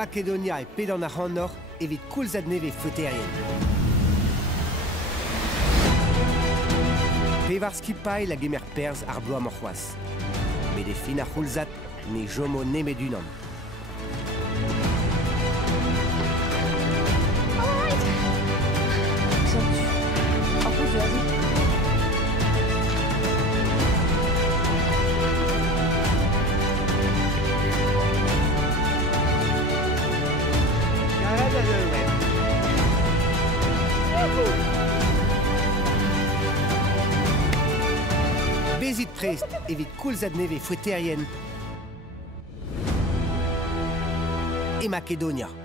Makedonia et pedan ar c'hannor evit koulzad neve feuterien. Pevar skipail a gemer perz ar bloaz morc'hoaz. Met e fin ar c'houlzad ne jomo nemet unan. Bezit prest evit koulzad neve feuterien e Makedonia.